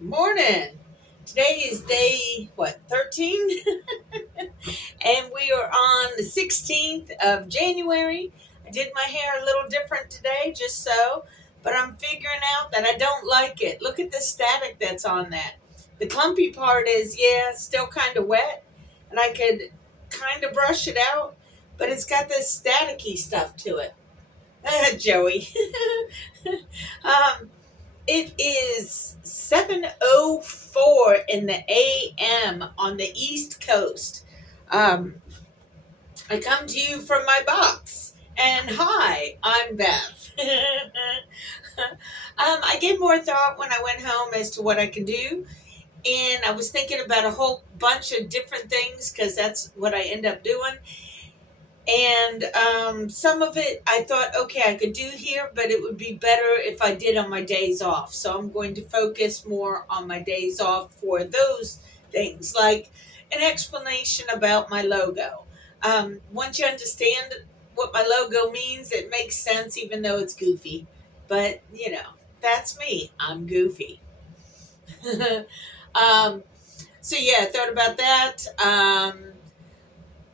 Morning. Today is day, 13? And we are on the 16th of January. I did my hair a little different today, just so, but I'm figuring out that I don't like it. Look at the static that's on that. The clumpy part is, yeah, still kind of wet, and I could kind of brush it out, but it's got this staticky stuff to it. Joey. um, It is 7:04 in the AM on the East Coast. Um, I come to you from my box. And hi, I'm Beth. I gave more thought when I went home as to what I can do. And I was thinking about a whole bunch of different things because that's what I end up doing. And some of it I thought, okay, I could do here, but it would be better if I did on my days off. So I'm going to focus more on my days off for those things, like an explanation about my logo. Once you understand what my logo means, it makes sense, even though it's goofy. But, that's me. I'm goofy. um, so, yeah, I thought about that.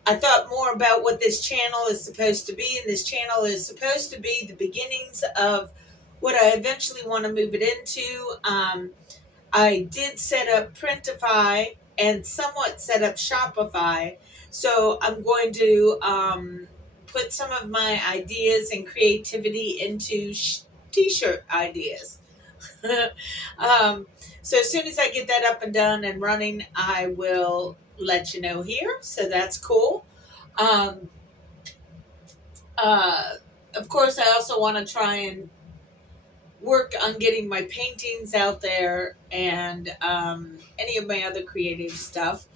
I thought more about what this channel is supposed to be, and this channel is supposed to be the beginnings of what I eventually want to move it into. I did set up Printify and somewhat set up Shopify, so I'm going to put some of my ideas and creativity into t-shirt ideas. um, so as soon as I get that up and done and running, I will let you know here. So that's cool. Um, uh, of course, I also want to try and work on getting my paintings out there and any of my other creative stuff.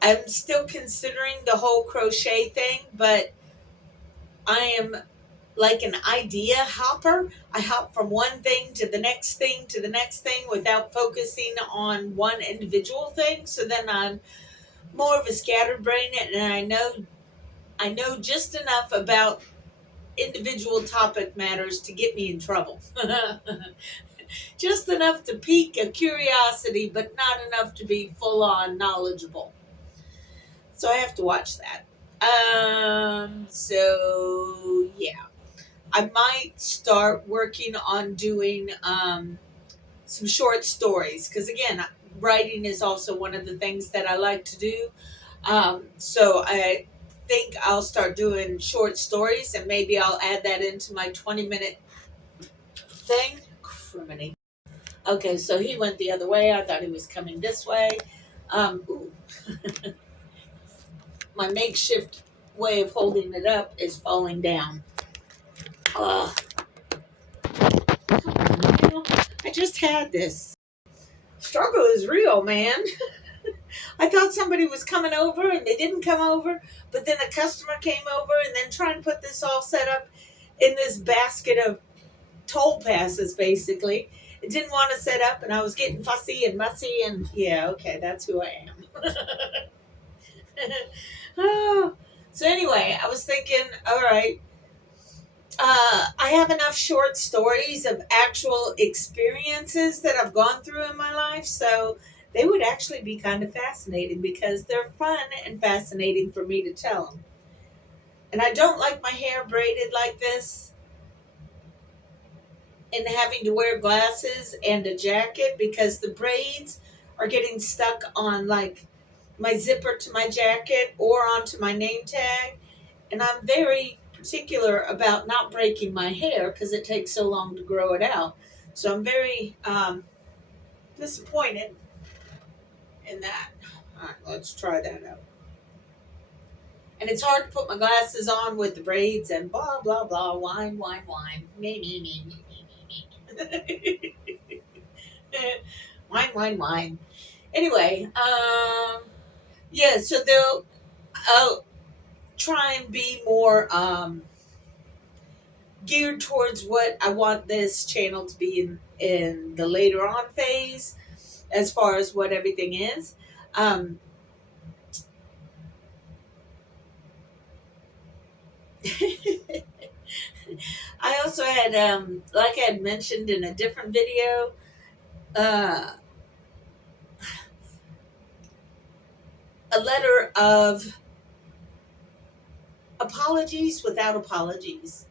I'm still considering the whole crochet thing, but I am like an idea hopper. I hop from one thing to the next thing to the next thing without focusing on one individual thing. So then I'm more of a scatterbrain, and I know just enough about individual topic matters to get me in trouble. Just enough to pique a curiosity, but not enough to be full on knowledgeable. So I have to watch that. So yeah, I might start working on doing some short stories because, again, writing is also one of the things that I like to do. So I think I'll start doing short stories, and maybe I'll add that into my 20-minute thing. Criminy. Okay, so he went the other way. I thought he was coming this way. Ooh, my makeshift way of holding it up is falling down. Ugh. I just had this. Struggle is real, man. I thought somebody was coming over and they didn't come over, but then a customer came over and then trying to put this all set up in this basket of toll passes, basically. It didn't want to set up, and I was getting fussy and mussy, and yeah, okay, that's who I am. Oh. So anyway, I was thinking, all right, I have enough short stories of actual experiences that I've gone through in my life, so they would actually be kind of fascinating because they're fun and fascinating for me to tell them. And I don't like my hair braided like this and having to wear glasses and a jacket because the braids are getting stuck on like my zipper to my jacket or onto my name tag. And I'm very particular about not breaking my hair because it takes so long to grow it out. So I'm very disappointed in that. All right, let's try that out. And it's hard to put my glasses on with the braids and blah, blah, blah, whine, whine, whine. Me. Whine, whine, whine. Anyway, yeah, so I'll try and be more geared towards what I want this channel to be in the later on phase, as far as what everything is. Um, I also had, like I had mentioned in a different video, uh, a letter of apologies without apologies,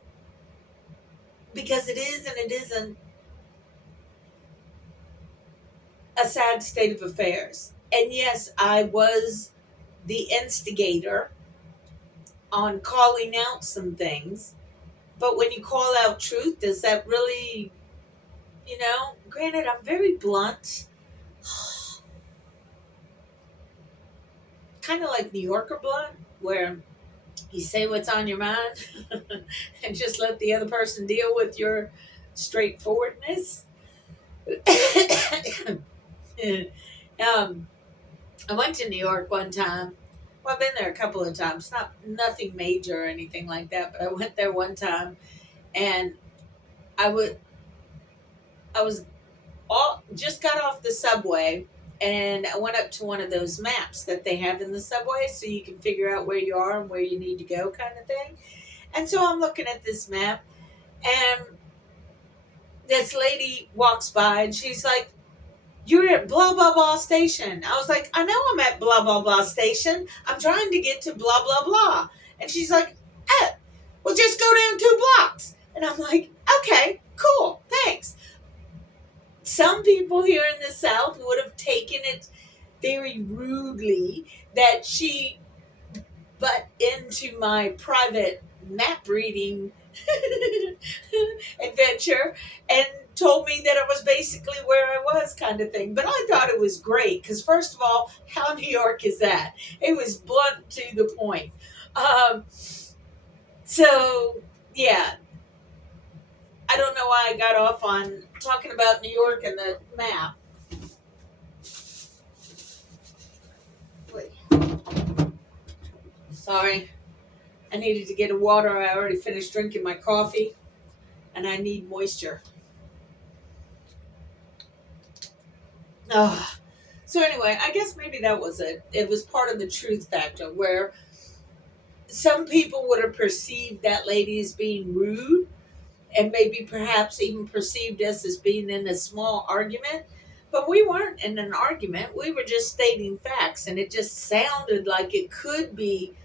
because it is and it isn't a sad state of affairs. And yes, I was the instigator on calling out some things, but when you call out truth, does that really, granted, I'm very blunt, kind of like New Yorker blunt, where you say what's on your mind and just let the other person deal with your straightforwardness. um, I went to New York one time. Well, I've been there a couple of times. Not nothing major or anything like that, but I went there one time, and I would I was all just got off the subway, and I went up to one of those maps that they have in the subway, so you can figure out where you are and where you need to go, kind of thing. And so I'm looking at this map, and this lady walks by, and she's like, "You're at blah blah blah station." I was like, "I know I'm at blah blah blah station. I'm trying to get to blah blah blah." And she's like, "Well, just go down 2 blocks." And I'm like, "Okay, cool, thanks." Some people here in the South would have taken it very rudely that she butt into my private map reading adventure and told me that it was basically where I was, kind of thing. But I thought it was great because, first of all, how New York is that? It was blunt to the point. Um, so, yeah, I don't know why I got off on talking about New York and the map. Wait, sorry. I needed to get a water. I already finished drinking my coffee, and I need moisture. Oh. So anyway, I guess maybe that was it. It was part of the truth factor where some people would have perceived that lady as being rude, and maybe perhaps even perceived us as being in a small argument. But we weren't in an argument. We were just stating facts, and it just sounded like it could be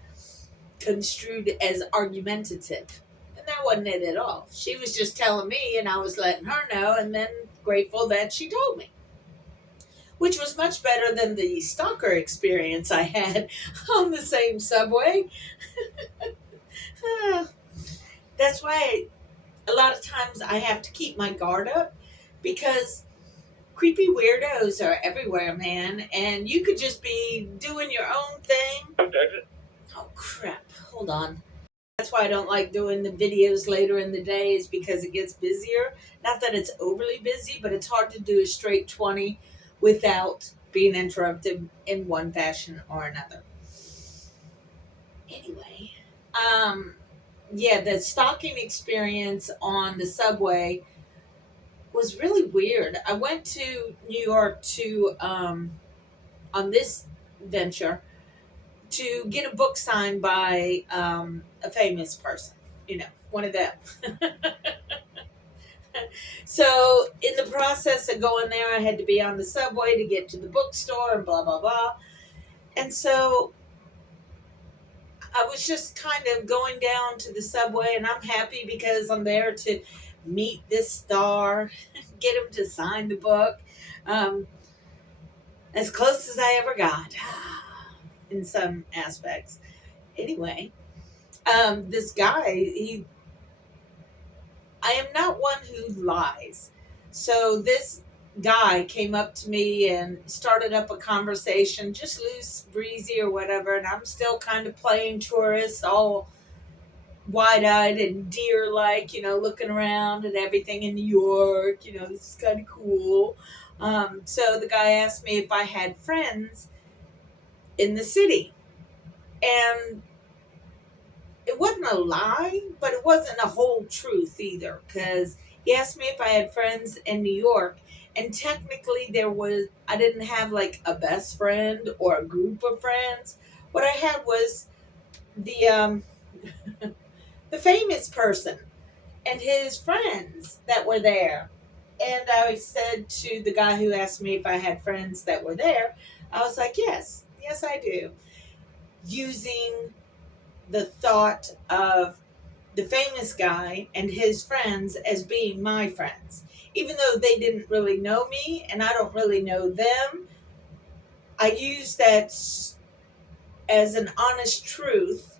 construed as argumentative. And that wasn't it at all. She was just telling me, and I was letting her know, and then grateful that she told me, which was much better than the stalker experience I had on the same subway. That's why a lot of times I have to keep my guard up, because creepy weirdos are everywhere, man, and you could just be doing your own thing. Oh, crap. Hold on. That's why I don't like doing the videos later in the day, is because it gets busier. Not that it's overly busy, but it's hard to do a straight 20 without being interrupted in one fashion or another. Anyway, yeah, the stalking experience on the subway was really weird. I went to New York to on this venture to get a book signed by a famous person, one of them. So, in the process of going there, I had to be on the subway to get to the bookstore and blah, blah, blah. And so, I was just kind of going down to the subway, and I'm happy because I'm there to meet this star, get him to sign the book. Um, as close as I ever got in some aspects. Anyway, this guy, I am not one who lies. So this guy came up to me and started up a conversation, just loose, breezy, or whatever. And I'm still kind of playing tourist, all wide eyed and deer like, looking around and everything in New York. This is kind of cool. So the guy asked me if I had friends in the city. And it wasn't a lie, but it wasn't a whole truth either, because he asked me if I had friends in New York, and technically I didn't have like a best friend or a group of friends. What I had was the the famous person and his friends that were there. And I said to the guy who asked me if I had friends that were there, I was like, yes, I do. Using the thought of the famous guy and his friends as being my friends. Even though they didn't really know me and I don't really know them, I used that as an honest truth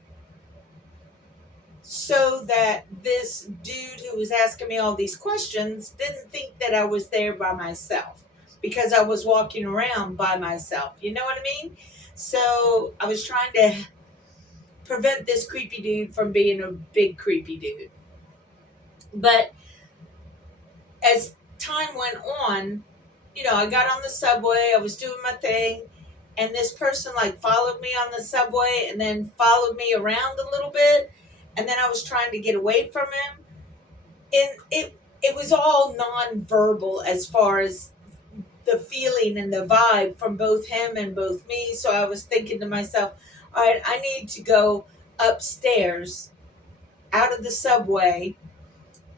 so that this dude who was asking me all these questions didn't think that I was there by myself because I was walking around by myself. You know what I mean? So I was trying to prevent this creepy dude from being a big creepy dude. But as time went on, I got on the subway, I was doing my thing, and this person like followed me on the subway and then followed me around a little bit, and then I was trying to get away from him. And it was all non-verbal as far as the feeling and the vibe from both him and both me. So I was thinking to myself, all right, I need to go upstairs out of the subway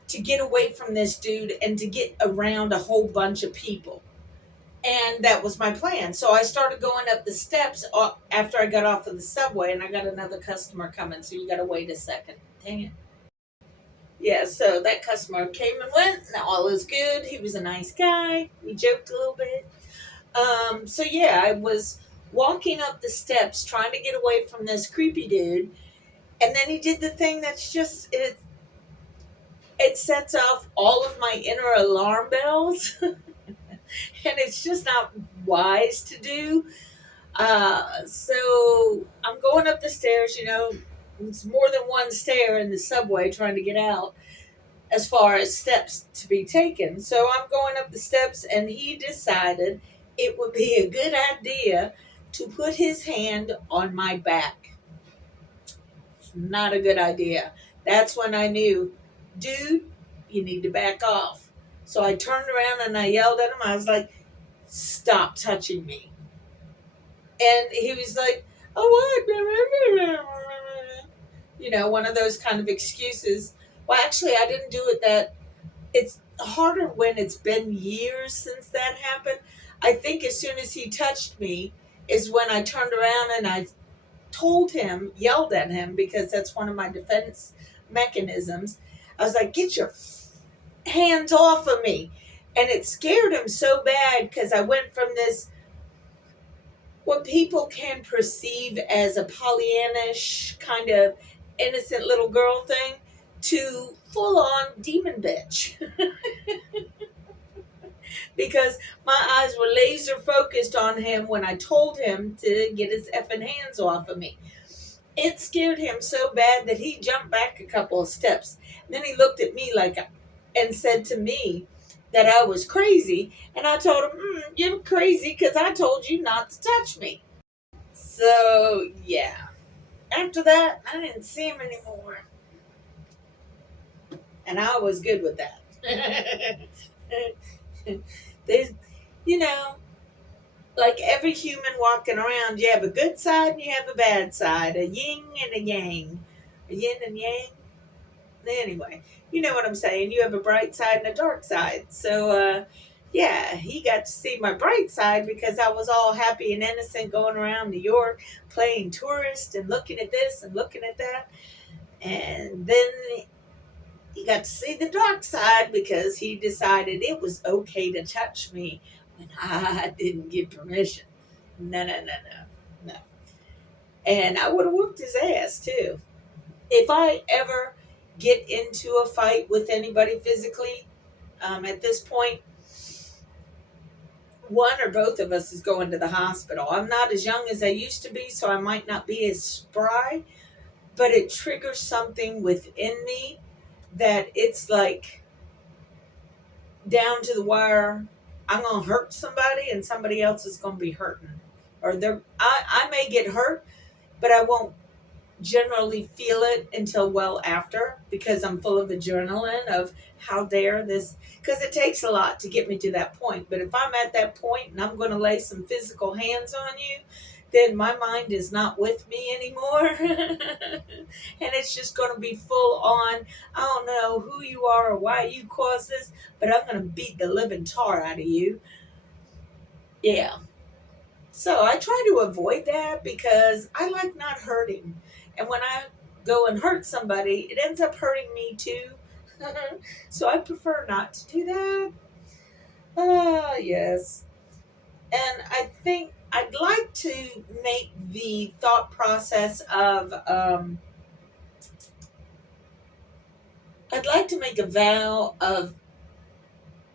to get away from this dude and to get around a whole bunch of people. And that was my plan. So I started going up the steps after I got off of the subway, and I got another customer coming. So you got to wait a second. Dang it. Yeah, so that customer came and went, and all is good. He was a nice guy. We joked a little bit. So yeah, I was walking up the steps trying to get away from this creepy dude, and then he did the thing that's just it sets off all of my inner alarm bells, and it's just not wise to do. So I'm going up the stairs. It's more than one stair in the subway trying to get out as far as steps to be taken. So I'm going up the steps, and he decided it would be a good idea to put his hand on my back. Not a good idea. That's when I knew, dude, you need to back off. So I turned around and I yelled at him. I was like, stop touching me. And he was like, oh, what? One of those kind of excuses. Well, actually, I didn't do it that. It's harder when it's been years since that happened. I think as soon as he touched me is when I turned around and I told him, yelled at him, because that's one of my defense mechanisms. I was like, get your hands off of me. And it scared him so bad because I went from this, what people can perceive as a Pollyannish kind of innocent little girl thing to full on demon bitch. Because my eyes were laser focused on him when I told him to get his effing hands off of me. It scared him so bad that he jumped back a couple of steps. And then he looked at me and said to me that I was crazy. And I told him, you're crazy because I told you not to touch me. So, yeah. After that, I didn't see him anymore. And I was good with that. There's, like every human walking around, you have a good side and you have a bad side, a yin and a yang, a yin and yang. Anyway, you know what I'm saying. You have a bright side and a dark side. So, yeah, he got to see my bright side because I was all happy and innocent going around New York playing tourist and looking at this and looking at that. And then he got to see the dark side because he decided it was okay to touch me when I didn't get permission. No. And I would have whooped his ass too. If I ever get into a fight with anybody physically, at this point, one or both of us is going to the hospital. I'm not as young as I used to be, so I might not be as spry, but it triggers something within me that it's like down to the wire. I'm going to hurt somebody and somebody else is going to be hurting. Or I may get hurt, but I won't generally feel it until well after because I'm full of adrenaline of how dare this, because it takes a lot to get me to that point. But if I'm at that point and I'm going to lay some physical hands on you, then my mind is not with me anymore. And it's just going to be full on, I don't know who you are or why you caused this, but I'm going to beat the living tar out of you. Yeah. So I try to avoid that because I like not hurting. And when I go and hurt somebody, it ends up hurting me too. So I prefer not to do that. Ah, yes. And I think I'd like to make the thought process of, I'd like to make a vow of,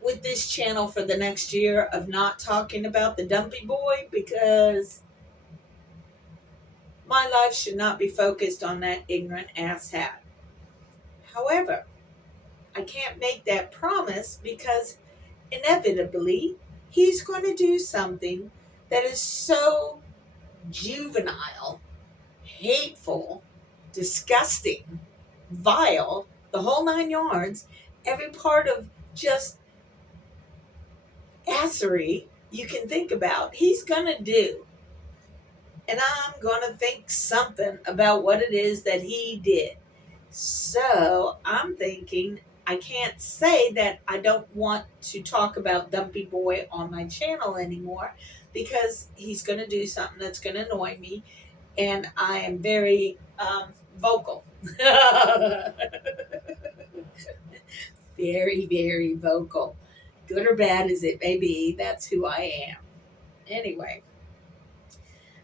with this channel for the next year, of not talking about the dumpy boy, because my life should not be focused on that ignorant asshat. However, I can't make that promise because inevitably he's going to do something that is so juvenile, hateful, disgusting, vile, the whole 9 yards, every part of just assery you can think about, he's going to do. And I'm going to think something about what it is that he did. So I'm thinking I can't say that I don't want to talk about Dumpy Boy on my channel anymore because he's going to do something that's going to annoy me. And I am very vocal. Very, very vocal. Good or bad as it may be, that's who I am. Anyway.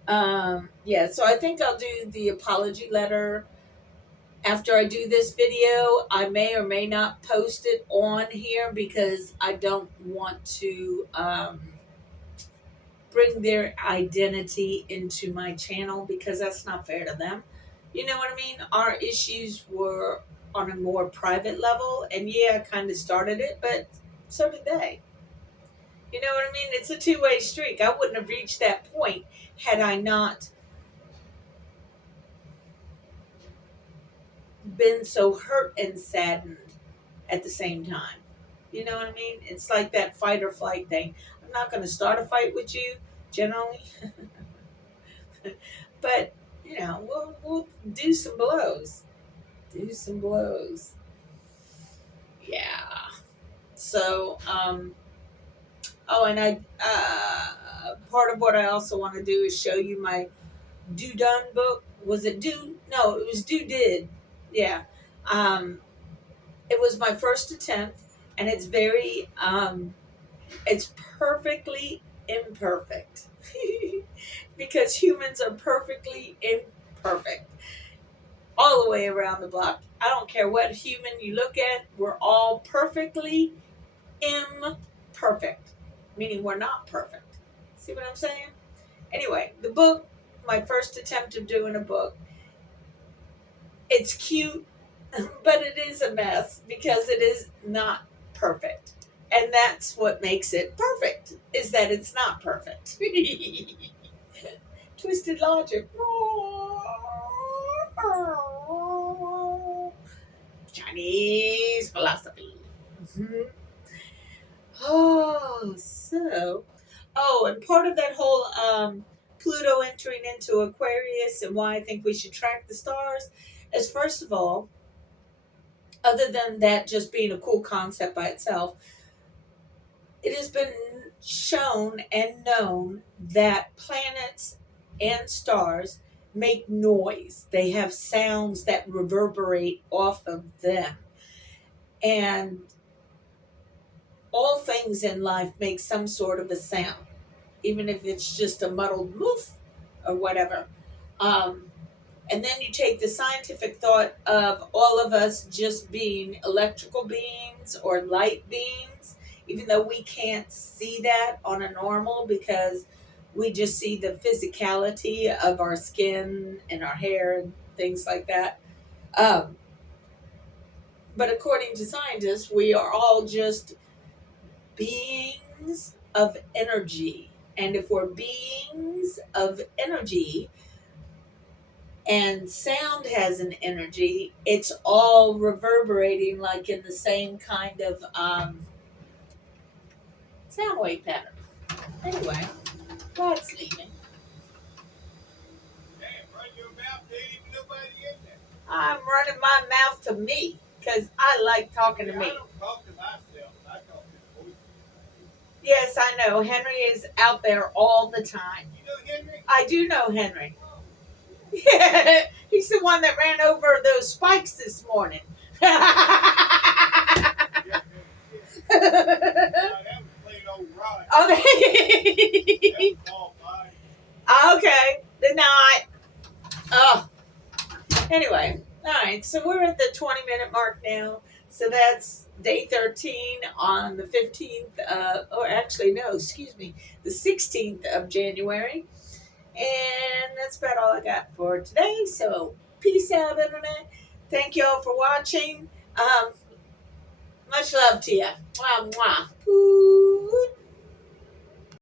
Yeah, so I think I'll do the apology letter after I do this video. I may or may not post it on here because I don't want to bring their identity into my channel because that's not fair to them. You know what I mean? Our issues were on a more private level, and yeah, I kind of started it, but so did they. You know what I mean? It's a two-way streak. I wouldn't have reached that point had I not been so hurt and saddened at the same time. You know what I mean? It's like that fight or flight thing. I'm not going to start a fight with you, generally, but we'll do some blows. Do some blows. Yeah. So, oh, and part of what I also want to do is show you my do done book. Was it do? No, it was do did. Yeah. Um, it was my first attempt, and it's perfectly imperfect. Because humans are perfectly imperfect all the way around the block. I don't care what human you look at, we're all perfectly imperfect, meaning we're not perfect. See what I'm saying? Anyway, the book, my first attempt of doing a book, it's cute, but it is a mess because it is not perfect. And that's what makes it perfect, is that it's not perfect. Twisted logic. Chinese philosophy. Mm-hmm. And part of that whole Pluto entering into Aquarius and why I think we should track the stars is, first of all, other than that just being a cool concept by itself, it has been shown and known that planets and stars make noise. They have sounds that reverberate off of them. And all things in life make some sort of a sound, even if it's just a muddled moof or whatever. Um, and then you take the scientific thought of all of us just being electrical beings or light beings, even though we can't see that on a normal because we just see the physicality of our skin and our hair and things like that. Um, but according to scientists, we are all just beings of energy. And if we're beings of energy and sound has an energy, it's all reverberating like in the same kind of sound wave pattern. Anyway, that's leaving. I'm running my mouth to me because I like talking to me. I don't talk to myself. I talk to the voice. Yes, I know. Henry is out there all the time. You know Henry? I do know Henry. Yeah, he's the one that ran over those spikes this morning. That was plain old rod. Okay. Okay. Not. Oh. Anyway. All right. So we're at the 20-minute mark now. So that's day 13 on the 15th. Or actually, no, excuse me, the 16th of January. And that's about all I got for today. So peace out, Internet. Thank you all for watching. Much love to you. Mwah, mwah. Pooch.